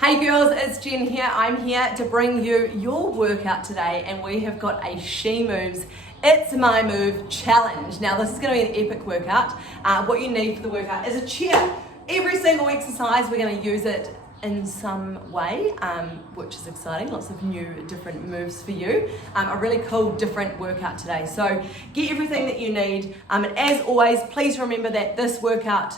Hey girls, it's Jen here. I'm here to bring you your workout today, and we have got a She Moves It's My Move challenge. Now this is going to be an epic workout. What you need for the workout is a chair. Every single exercise we're going to use it in some way, which is exciting. Lots of new different moves for you. A really cool different workout today. So get everything that you need, and as always, please remember that this workout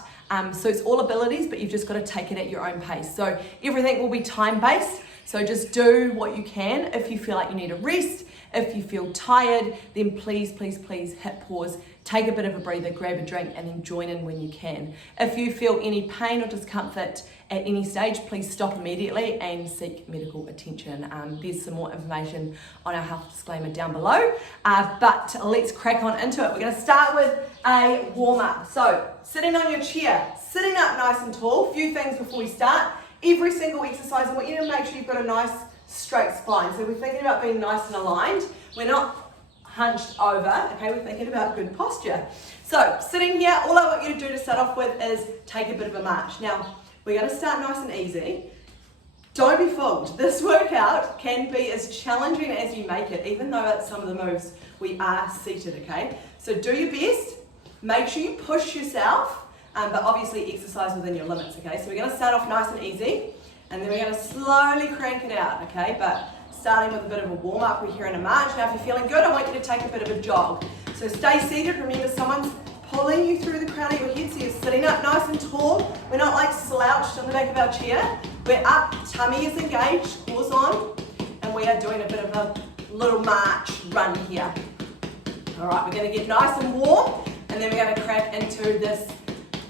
suits all abilities, but you've just got to take it at your own pace. So everything will be time-based, so just do what you can. If you feel like you need a rest, if you feel tired, then please hit pause, take a bit of a breather, grab a drink, and then join in when you can. If you feel any pain or discomfort at any stage, please stop immediately and seek medical attention. There's some more information on our health disclaimer down below, but let's crack on into it. We're going to start with a warm-up. So sitting on your chair, sitting up nice and tall. Few things before we start. Every single exercise, I want you to make sure you've got a nice straight spine. So we're thinking about being nice and aligned. We're not hunched over, okay? We're thinking about good posture. So sitting here, all I want you to do to start off with is take a bit of a march. Now, we're going to start nice and easy. Don't be fooled. This workout can be as challenging as you make it, even though at some of the moves we are seated, okay? So do your best. Make sure you push yourself, but obviously exercise within your limits, okay? So we're going to start off nice and easy, and then we're going to slowly crank it out, okay? But starting with a bit of a warm-up, we're here in a march. Now, if you're feeling good, I want you to take a bit of a jog. So stay seated. Remember, someone's pulling you through the crown of your head, so you're sitting up nice and tall. We're not like slouched on the back of our chair. We're up, tummy is engaged, cores on, and we are doing a bit of a little march run here. All right, we're going to get nice and warm, and then we're going to crack into this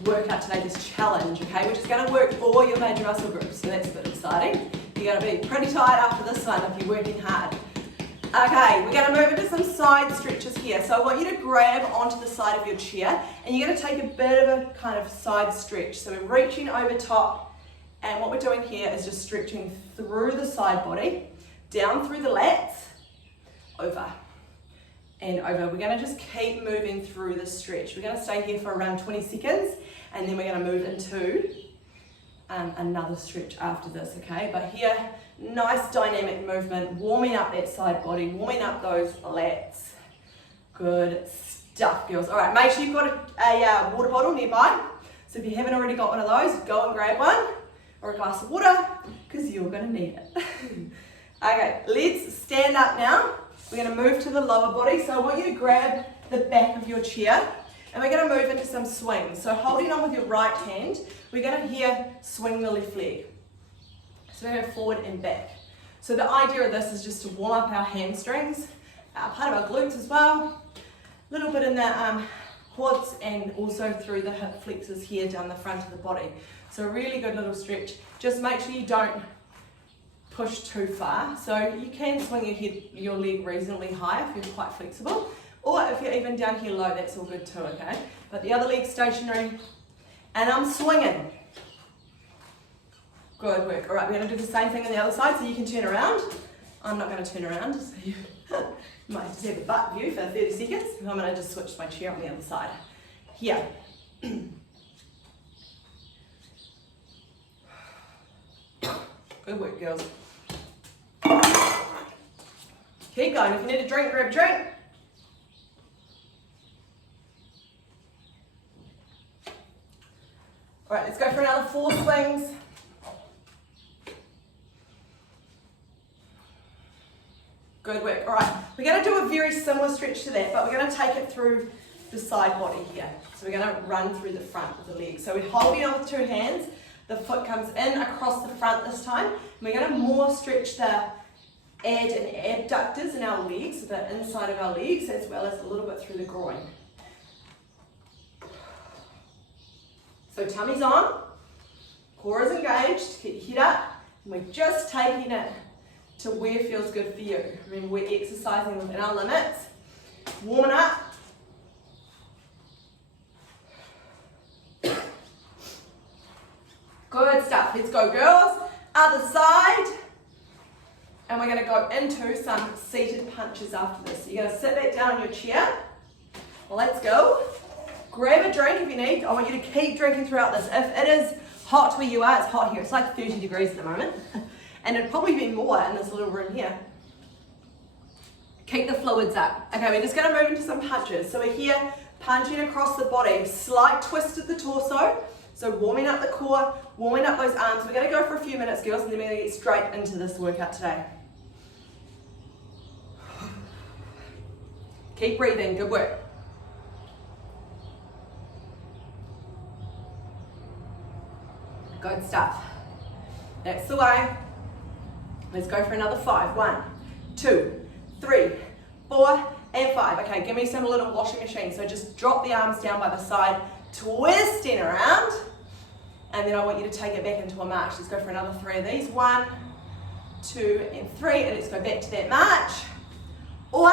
workout today, this challenge, okay? We're just going to work all your major muscle groups, so that's a bit exciting. You're going to be pretty tired after this one if you're working hard. Okay, we're going to move into some side stretches here. So I want you to grab onto the side of your chair, and you're going to take a bit of a kind of side stretch. So we're reaching over top, and what we're doing here is just stretching through the side body, down through the lats, over and over. We're going to just keep moving through this stretch. We're going to stay here for around 20 seconds, and then we're going to move into another stretch after this, okay? But here, nice dynamic movement, warming up that side body, warming up those lats. Good stuff, girls. All right, make sure you've got a water bottle nearby. So if you haven't already got one of those, go and grab one, or a glass of water, because you're going to need it. Okay, let's stand up now. We're going to move to the lower body. So I want you to grab the back of your chair, and we're going to move into some swings. So holding on with your right hand, we're going to here swing the left leg. So we're going to go forward and back. So the idea of this is just to warm up our hamstrings, part of our glutes as well, a little bit in the quads, and also through the hip flexors here down the front of the body. So a really good little stretch. Just make sure you don't push too far. So you can swing your leg reasonably high if you're quite flexible, or if you're even down here low, that's all good too, okay? But the other leg stationary, and I'm swinging. Good work. All right, we're going to do the same thing on the other side, so you can turn around. I'm not going to turn around, so you might just have a butt view for 30 seconds. I'm going to just switch my chair on the other side. Here. Good work, girls. Keep going. If you need a drink, grab a drink. All right, let's go for another 4 swings. Good work. All right, we're going to do a very similar stretch to that, but we're going to take it through the side body here. So we're going to run through the front of the leg. So we're holding on with 2 hands. The foot comes in across the front this time. And we're going to more stretch the ad and abductors in our legs, so the inside of our legs, as well as a little bit through the groin. So tummy's on, core is engaged, keep your head up, and we're just taking it to where feels good for you. Remember, we're exercising within our limits. Warming up. Good stuff. Let's go, girls. Other side. And we're going to go into some seated punches after this. So you're going to sit back down on your chair. Let's go. Grab a drink if you need. I want you to keep drinking throughout this. If it is hot where you are, it's hot here. It's like 30 degrees at the moment. And it'd probably be more in this little room here. Keep the fluids up. Okay, we're just gonna move into some punches. So we're here, punching across the body, slight twist of the torso. So warming up the core, warming up those arms. We're gonna go for a few minutes, girls, and then we're gonna get straight into this workout today. Keep breathing, good work. Good stuff. That's the way. Let's go for another 5. 1, 2, 3, 4, and 5. Okay, give me some little washing machine. So just drop the arms down by the side, twisting around, and then I want you to take it back into a march. Let's go for another 3 of these. 1, 2, and 3, and let's go back to that march. Or,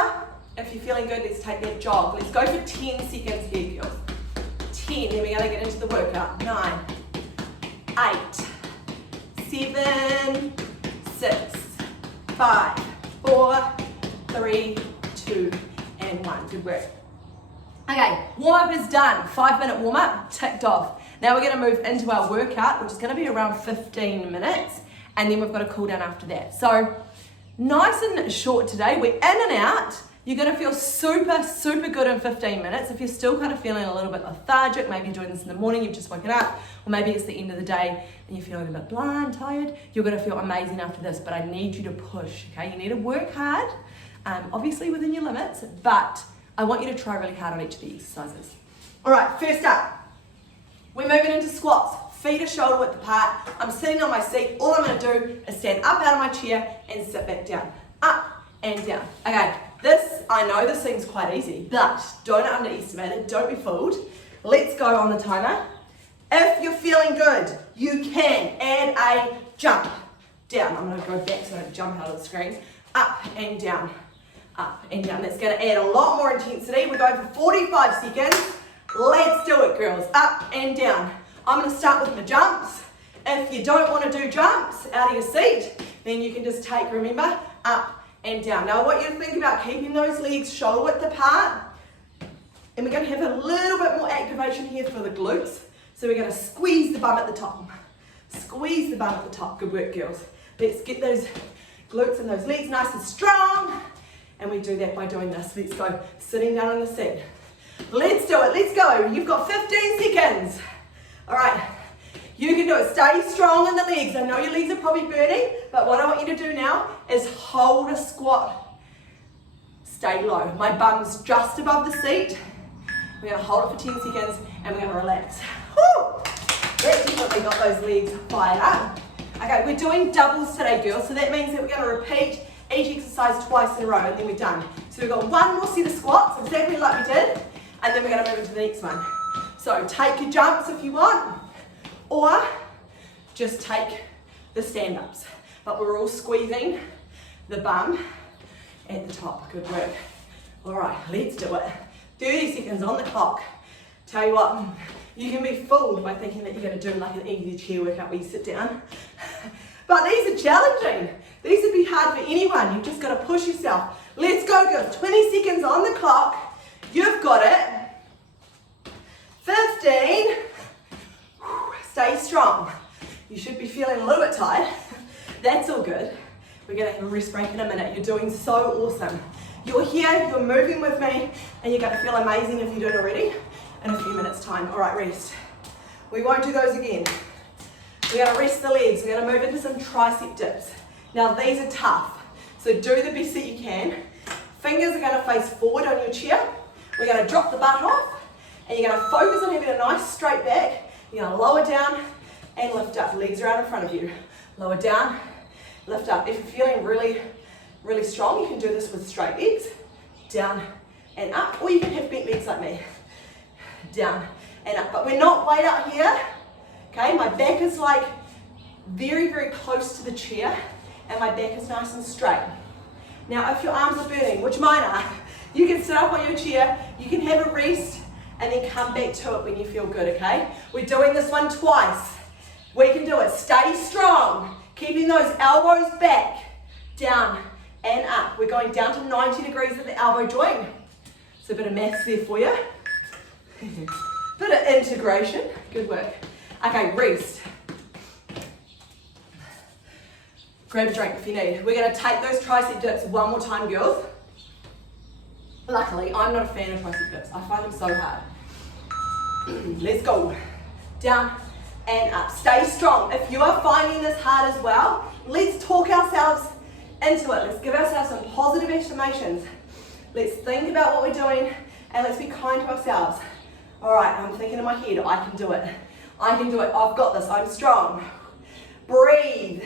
if you're feeling good, let's take that jog. Let's go for 10 seconds here, girls. 10, then we're gonna get into the workout. 9, 8, 7, 6, 5, 4, 3, 2, and 1. Good work. Okay, warm-up is done. 5-minute warm-up, ticked off. Now we're gonna move into our workout, which is gonna be around 15 minutes, and then we've got a cool down after that. So, nice and short today. We're in and out. You're gonna feel super, super good in 15 minutes. If you're still kind of feeling a little bit lethargic, maybe you're doing this in the morning, you've just woken up, or maybe it's the end of the day and you're feeling a bit blind, tired, you're gonna feel amazing after this, but I need you to push, okay? You need to work hard, obviously within your limits, but I want you to try really hard on each of the exercises. All right, first up, we're moving into squats. Feet are shoulder width apart. I'm sitting on my seat. All I'm gonna do is stand up out of my chair and sit back down. Up and down. Okay, I know this seems quite easy, but don't underestimate it. Don't be fooled. Let's go on the timer. If you're feeling good, you can add a jump. Down. I'm gonna go back so I don't jump out of the screen. Up and down. Up and down. That's gonna add a lot more intensity. We're going for 45 seconds. Let's do it, girls. Up and down. I'm gonna start with my jumps. If you don't wanna do jumps out of your seat, then you can just take, remember, up and down. Now I want you to think about keeping those legs shoulder width apart. And we're gonna have a little bit more activation here for the glutes. So we're gonna squeeze the bum at the top. Squeeze the bum at the top. Good work, girls. Let's get those glutes and those legs nice and strong. And we do that by doing this. Let's go. Sitting down on the seat. Let's do it. Let's go. You've got 15 seconds. All right. You can do it. Stay strong in the legs. I know your legs are probably burning, but what I want you to do now is hold a squat. Stay low. My bum's just above the seat. We're going to hold it for 10 seconds and we're going to relax. Woo! That definitely got those legs fired up. Okay, we're doing doubles today, girls, so that means that we're going to repeat each exercise twice in a row and then we're done. So we've got one more set of squats, exactly like we did, and then we're going to move into the next one. So take your jumps if you want, or just take the stand-ups. But we're all squeezing the bum at the top. Good work. All right, let's do it. 30 seconds on the clock. Tell you what, you can be fooled by thinking that you're going to do like an easy chair workout where you sit down. But these are challenging. These would be hard for anyone. You've just got to push yourself. Let's go, girls. 20 seconds on the clock. You've got it. 15. Stay strong. You should be feeling a little bit tired. That's all good. We're going to have a rest break in a minute. You're doing so awesome. You're here, you're moving with me, and you're going to feel amazing if you do it already in a few minutes' time. All right, rest. We won't do those again. We're going to rest the legs. We're going to move into some tricep dips. Now, these are tough, so do the best that you can. Fingers are going to face forward on your chair. We're going to drop the butt off, and you're going to focus on having a nice straight back. You're going to lower down and lift up. Legs are out in front of you. Lower down, lift up. If you're feeling really strong, you can do this with straight legs. Down and up, or you can have bent legs like me. Down and up, but we're not way out here. Okay, my back is like very close to the chair, and my back is nice and straight. Now, if your arms are burning, which mine are, you can sit up on your chair, you can have a rest, and then come back to it when you feel good, okay? We're doing this one twice. We can do it. Stay strong, keeping those elbows back, down and up. We're going down to 90 degrees at the elbow joint. So a bit of maths there for you. Bit of integration. Good work. Okay, rest. Grab a drink if you need. We're going to take those tricep dips one more time, girls. Luckily, I'm not a fan of tricep dips. I find them so hard. Let's go. Down and up. Stay strong. If you are finding this hard as well, let's talk ourselves into it. Let's give ourselves some positive affirmations. Let's think about what we're doing and let's be kind to ourselves. All right, I'm thinking in my head, I can do it. I can do it. I've got this. I'm strong. Breathe.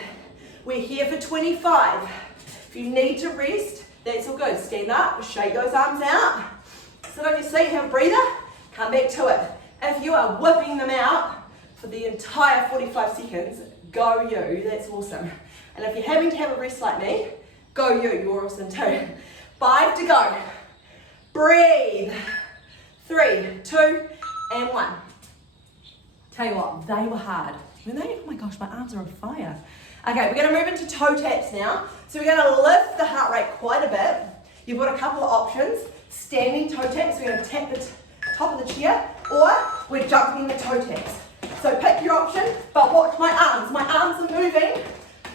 We're here for 25. If you need to rest, that's all good. Stand up, shake those arms out. Sit on your seat, have a breather, come back to it. If you are whipping them out for the entire 45 seconds, go you. That's awesome. And if you're having to have a rest like me, go you. You're awesome too. 5 to go. Breathe. 3, 2, and 1. Tell you what, they were hard. Were they? Oh my gosh, my arms are on fire. Okay, we're going to move into toe taps now. So we're going to lift the heart rate quite a bit. You've got a couple of options. Standing toe taps, we're going to tap the top of the chair, or we're jumping the toe taps. So pick your option, but watch my arms. My arms are moving,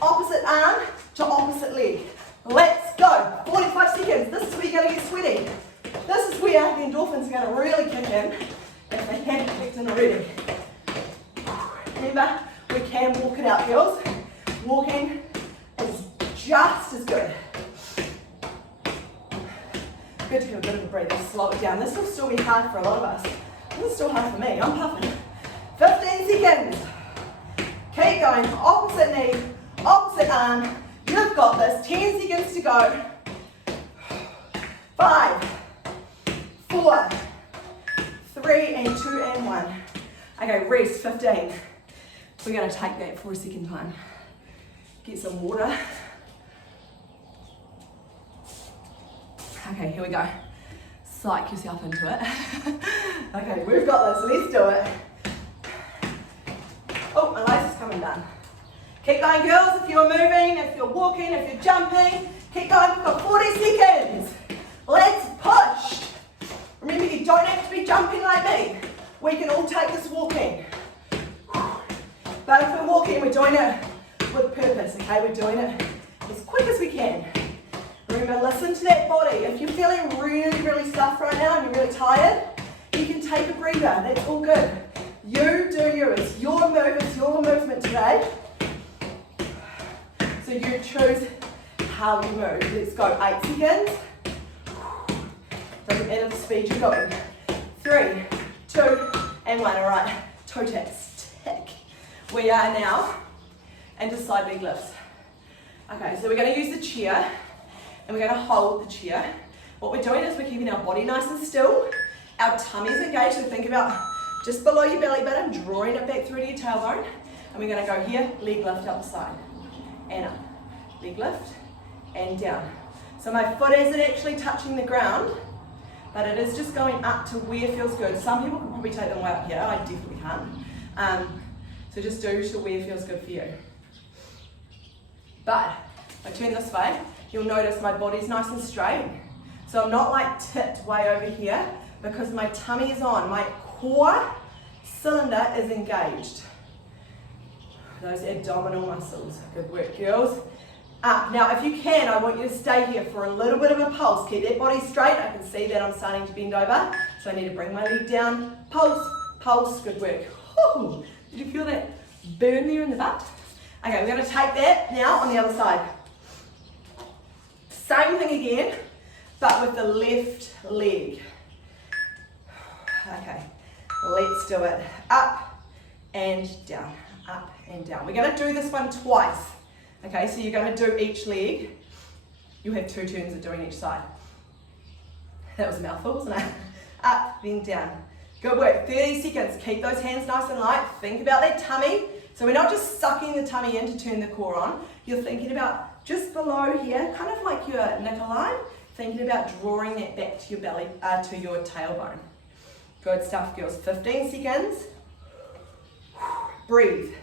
opposite arm to opposite leg. Let's go. 45 seconds. This is where you're going to get sweaty. This is where the endorphins are going to really kick in, if they haven't kicked in already. Remember, we can walk it out, girls. Walking is just as good. Good to have a bit of a breather, slow it down. This will still be hard for a lot of us. This is still hard for me, I'm puffing. 15 seconds. Keep going, opposite knee, opposite arm. You've got this, 10 seconds to go. 5, 4, 3, and 2, and 1. Okay, rest, 15. We're gonna take that for a second time. Get some water. Okay, here we go. Psych yourself into it. Okay, we've got this, let's do it. Oh, my legs is coming down. Keep going, girls, if you're moving, if you're walking, if you're jumping. Keep going, we've got 40 seconds. Let's push. Remember, you don't have to be jumping like me. We can all take this walking. But if we're walking, we're doing it with purpose, okay? We're doing it as quick as we can. Remember, listen to that body. If you're feeling really, really stuffed right now and you're really tired, you can take a breather. That's all good. You do you. It's your move. It's your movement today. So you choose how you move. Let's go. 8 seconds. Doesn't matter the speed you're going. 3, 2, and 1. All right. Toe taps. Tick. We are now into side leg lifts. Okay, so we're going to use the chair and we're going to hold the chair. What we're doing is we're keeping our body nice and still. Our tummy's engaged, so think about just below your belly button, drawing it back through to your tailbone. And we're going to go here, leg lift up the side and up. Leg lift and down. So my foot isn't actually touching the ground, but it is just going up to where feels good. Some people can probably take them way up here. I definitely can't. So just do to where feels good for you. But if I turn this way, you'll notice my body's nice and straight. So I'm not like tipped way over here because my tummy is on. My core cylinder is engaged. Those abdominal muscles. Good work, girls. Up. Now, if you can, I want you to stay here for a little bit of a pulse. Keep that body straight. I can see that I'm starting to bend over. So I need to bring my leg down. Pulse, pulse. Good work. Woo. Did you feel that burn there in the butt? Okay, we're going to take that now on the other side. Same thing again, but with the left leg. Okay, let's do it. Up and down, up and down. We're going to do this one twice. Okay, so you're going to do each leg. You have 2 turns of doing each side. That was a mouthful, wasn't it? Up, then down. Good work. 30 seconds. Keep those hands nice and light. Think about that tummy. So we're not just sucking the tummy in to turn the core on. You're thinking about just below here, kind of like your knuckle line, thinking about drawing that back to your belly, to your tailbone. Good stuff, girls. 15 seconds. Breathe.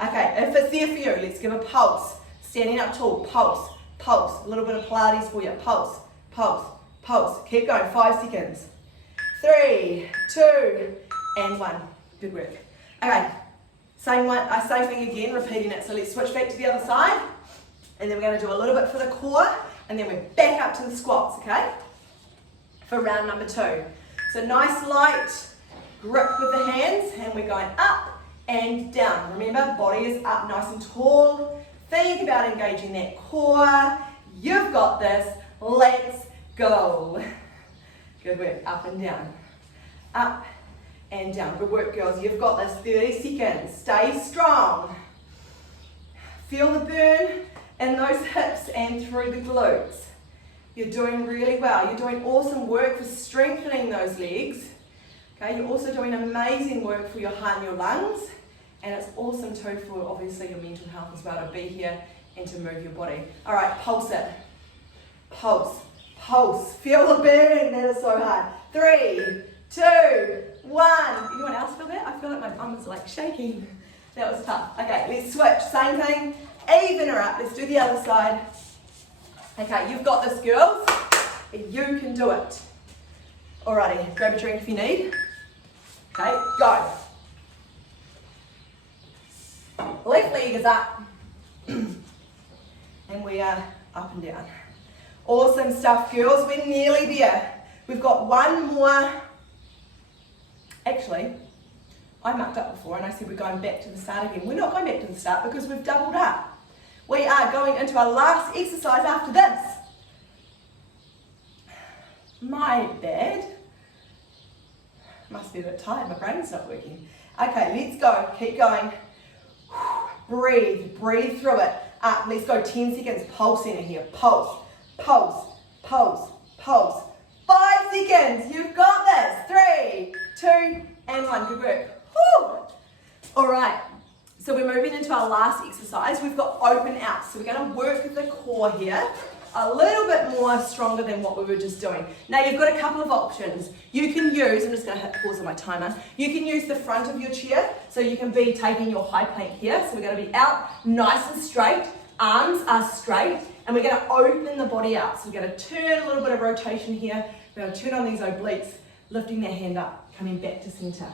Okay, if it's there for you, let's give a pulse. Standing up tall, pulse, pulse. A little bit of Pilates for you. Pulse, pulse, pulse. Keep going. 5 seconds. 3, 2, and 1. Good work. Okay, same thing again, repeating it. So let's switch back to the other side. And then we're going to do a little bit for the core, and then we're back up to the squats, okay? For round number 2. So nice light grip with the hands, and we're going up and down. Remember, body is up nice and tall. Think about engaging that core. You've got this. Let's go. Good work. Up and down. Up and down. Good work, girls. You've got this. 30 seconds. Stay strong. Feel the burn in those hips and through the glutes. You're doing really well. You're doing awesome work for strengthening those legs. Okay, you're also doing amazing work for your heart and your lungs. And it's awesome too for obviously your mental health as well, to be here and to move your body. All right, pulse it. Pulse, pulse. Feel the burn. That is so hard. 3, 2, 1. Anyone else feel that? I feel like my bum is like shaking. That was tough. Okay, let's switch. Same thing. Even her up. Let's do the other side. Okay, you've got this, girls. You can do it. Alrighty, grab a drink if you need. Okay, go. Left leg is up. And we are up and down. Awesome stuff, girls. We're nearly there. We've got one more. Actually, I mucked up before and I said we're going back to the start again. We're not going back to the start because we've doubled up. We are going into our last exercise after this. My bad. Must be a bit tired, my brain's not working. Okay, let's go, keep going. Breathe, breathe through it. Up, let's go, 10 seconds, pulse in here. Pulse, pulse, pulse, pulse. 5 seconds, you've got this. 3, 2, and 1, good work. Woo. All right, so we're moving into our last exercise. We've got open out, so we're gonna work with the core here. A little bit more stronger than what we were just doing. Now you've got a couple of options. You can use, I'm just going to hit pause on my timer. You can use the front of your chair, so you can be taking your high plank here. So we're going to be out nice and straight, arms are straight, and we're going to open the body out. So we're going to turn a little bit of rotation here. We're going to turn on these obliques, lifting that hand up, coming back to center.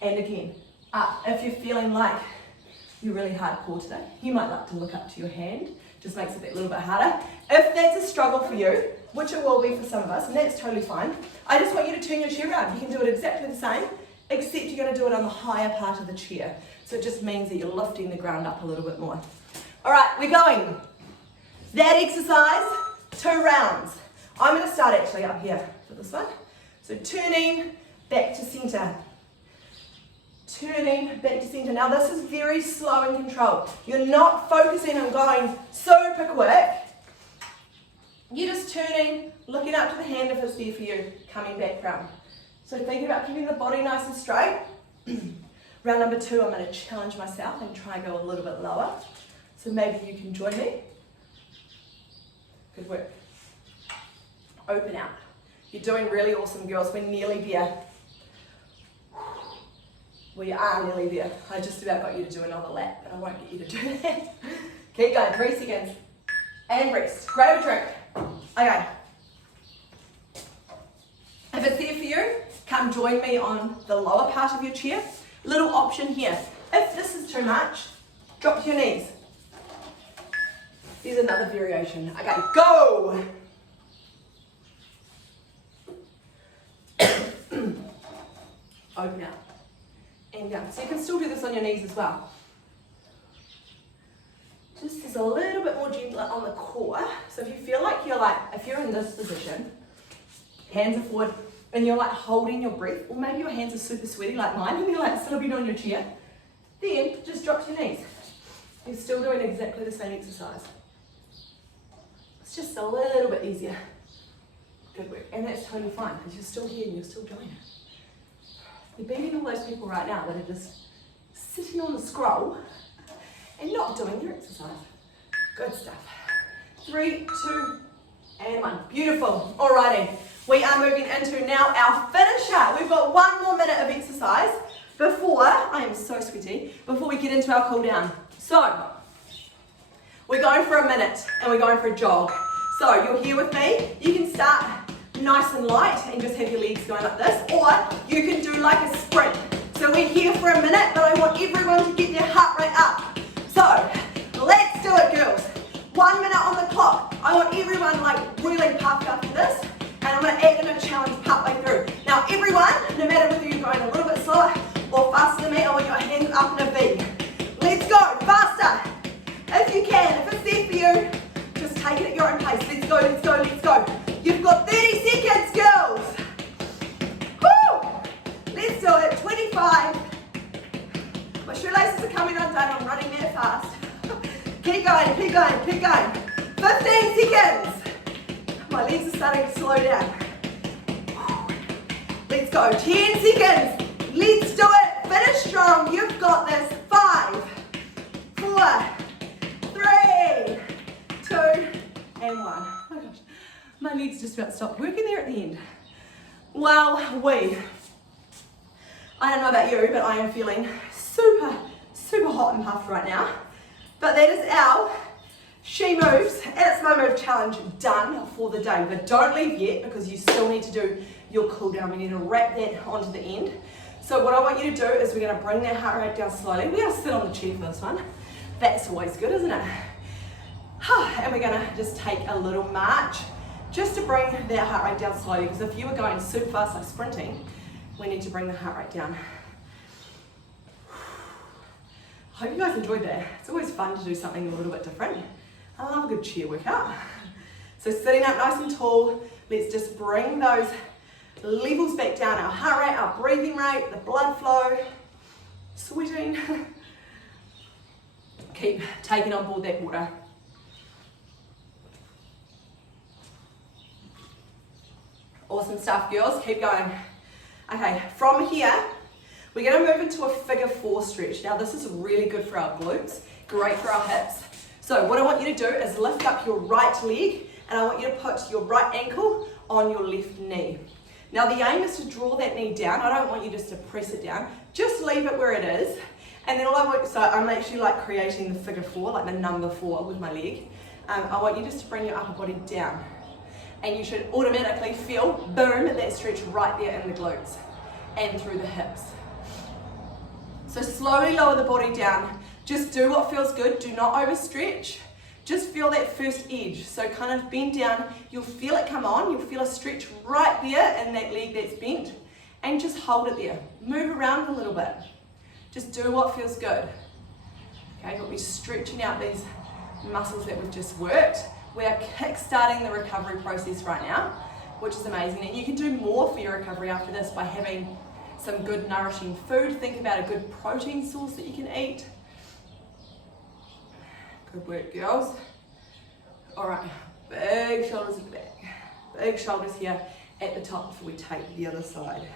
And again, up. If you're feeling like you're really hardcore today, you might like to look up to your hand. Just makes it a little bit harder. If that's a struggle for you, which it will be for some of us, and that's totally fine, I just want you to turn your chair around. You can do it exactly the same, except you're going to do it on the higher part of the chair. So it just means that you're lifting the ground up a little bit more. All right, we're going. That exercise, 2 rounds. I'm going to start actually up here for this one. So turning back to center. Turning back to center. Now this is very slow and controlled. You're not focusing on going super quick. You're just turning, looking up to the hand if it's there for you, coming back round. So thinking about keeping the body nice and straight. Round number 2, I'm going to challenge myself and try and go a little bit lower. So maybe you can join me. Good work. Open out. You're doing really awesome, girls. We're nearly there. We are nearly there. I just about got you to do another lap, but I won't get you to do that. Keep going, 3 seconds. And rest. Grab a drink. Okay. If it's there for you, come join me on the lower part of your chair. Little option here. If this is too much, drop to your knees. There's another variation. Okay, go! Open out. And down. So you can still do this on your knees as well. Just as a little bit more gentle on the core. So if you feel like if you're in this position, hands are forward, and you're like holding your breath, or maybe your hands are super sweaty like mine, and you're like slipping on your chair, then just drop to your knees. You're still doing exactly the same exercise. It's just a little bit easier. Good work. And that's totally fine, because you're still here and you're still doing it. You're beating all those people right now that are just sitting on the scroll and not doing your exercise. Good stuff. 3, 2, and 1. Beautiful. Alrighty. We are moving into now our finisher. We've got 1 more minute of exercise before, I am so sweaty, before we get into our cool down. So, we're going for a minute and we're going for a jog. So, you're here with me. You can start nice and light and just have your legs going like this, or you can do like a sprint. So we're here for a minute, but I want everyone to get their heart rate up. So let's do it, girls. 1 minute you. Just take it at your own pace. Let's go, let's go, let's go. You've got 30 seconds, girls. Woo! Let's do it. 25. My shoelaces are coming undone. I'm running that fast. Keep going, keep going, keep going. 15 seconds. My legs are starting to slow down. Let's go. 10 seconds. Let's do it. Finish strong. You've got this. 5, 4, 3, 2, and 1. Oh my gosh. My legs just about stopped working there at the end. Well, I don't know about you, but I am feeling super, super hot and puffed right now. But that is our She Moves and It's My Move challenge done for the day. But don't leave yet because you still need to do your cool down. We need to wrap that onto the end. So what I want you to do is we're going to bring that heart rate down slowly. We're going to sit on the chair for this one. That's always good, isn't it? And we're going to just take a little march just to bring that heart rate down slowly, because if you were going super fast like sprinting, we need to bring the heart rate down. I hope you guys enjoyed that. It's always fun to do something a little bit different. I love a good chair workout. So sitting up nice and tall, let's just bring those levels back down, our heart rate, our breathing rate, the blood flow, sweating. Keep taking on board that water. Awesome stuff, girls. Keep going. Okay, from here, we're going to move into a figure 4 stretch. Now, this is really good for our glutes, great for our hips. So what I want you to do is lift up your right leg, and I want you to put your right ankle on your left knee. Now, the aim is to draw that knee down. I don't want you just to press it down. Just leave it where it is. And then all I want, so I'm actually like creating the figure 4, like the number 4 with my leg. I want you just to bring your upper body down. And you should automatically feel, boom, that stretch right there in the glutes and through the hips. So slowly lower the body down. Just do what feels good. Do not overstretch. Just feel that first edge. So kind of bend down. You'll feel it come on. You'll feel a stretch right there in that leg that's bent. And just hold it there. Move around a little bit. Just do what feels good. Okay, but we're stretching out these muscles that we've just worked. We are kick-starting the recovery process right now, which is amazing. And you can do more for your recovery after this by having some good nourishing food. Think about a good protein source that you can eat. Good work, girls. All right, big shoulders at the back. Big shoulders here at the top before we take the other side.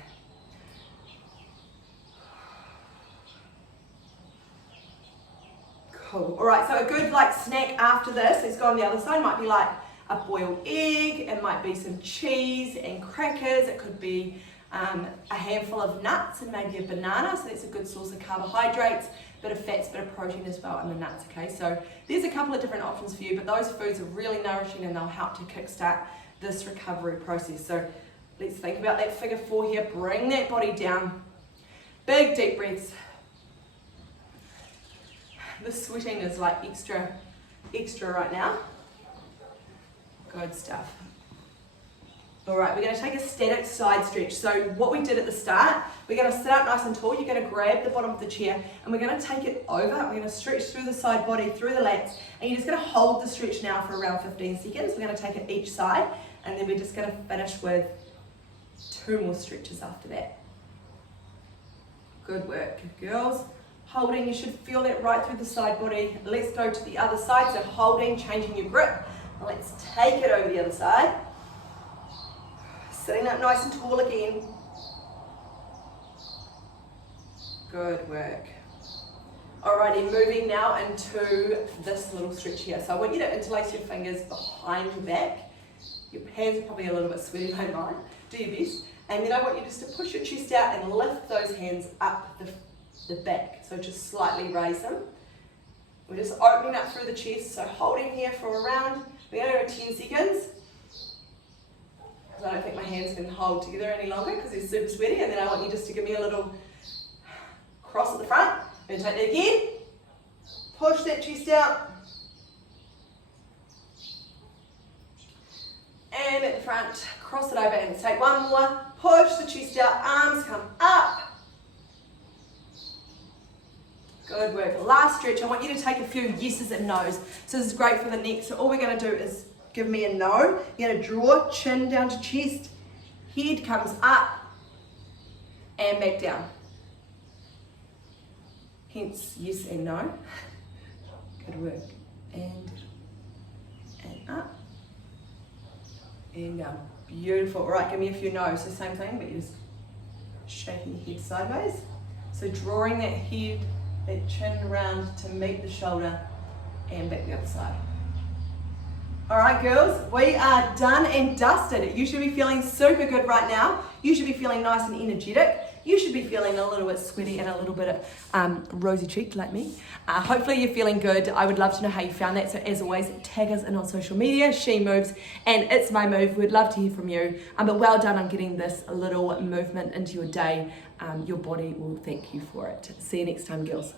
Cool. All right, so a good like snack after this, let's go on the other side, might be like a boiled egg, it might be some cheese and crackers, it could be a handful of nuts and maybe a banana, so that's a good source of carbohydrates, bit of fats, bit of protein as well, and the nuts, okay? So there's a couple of different options for you, but those foods are really nourishing and they'll help to kickstart this recovery process. So let's think about that figure 4 here, bring that body down, big deep breaths. The sweating is like extra right now. Good stuff. All right, we're going to take a static side stretch. So what we did at the start, we're going to sit up nice and tall. You're going to grab the bottom of the chair and we're going to take it over. We're going to stretch through the side body, through the lats, and you're just going to hold the stretch now for around 15 seconds. We're going to take it each side and then we're just going to finish with 2 more stretches after that. Good work, girls. Holding, you should feel that right through the side body. Let's go to the other side. So holding, changing your grip. Let's take it over the other side. Sitting up nice and tall again. Good work. Alrighty, moving now into this little stretch here. So I want you to interlace your fingers behind your back. Your hands are probably a little bit sweaty like mine. Do your best. And then I want you just to push your chest out and lift those hands up the back. So just slightly raise them. We're just opening up through the chest. So holding here for around, we're going to do 10 seconds. Because I don't think my hands can hold together any longer because they're super sweaty. And then I want you just to give me a little cross at the front. We're going to take that again. Push that chest out. And at the front, cross it over and take one more. Push the chest out, arms come up. Good Good work. Last stretch, I want you to take a few yeses and nos. So this is great for the neck. So all we're going to do is give me a no. You're going to draw chin down to chest. Head comes up and back down. Hence yes and no. Good work. And up. And down. Beautiful. All right, give me a few no's. So same thing, but you're just shaking your head sideways. So drawing that head, that chin around to meet the shoulder and back the other side. All right, girls, we are done and dusted. You should be feeling super good right now. You should be feeling nice and energetic. You should be feeling a little bit sweaty and a little bit rosy cheeked like me. Hopefully you're feeling good. I would love to know how you found that. So as always, tag us in on social media, She Moves, and It's My Move. We'd love to hear from you. But well done on getting this little movement into your day. Your body will thank you for it. See you next time, girls.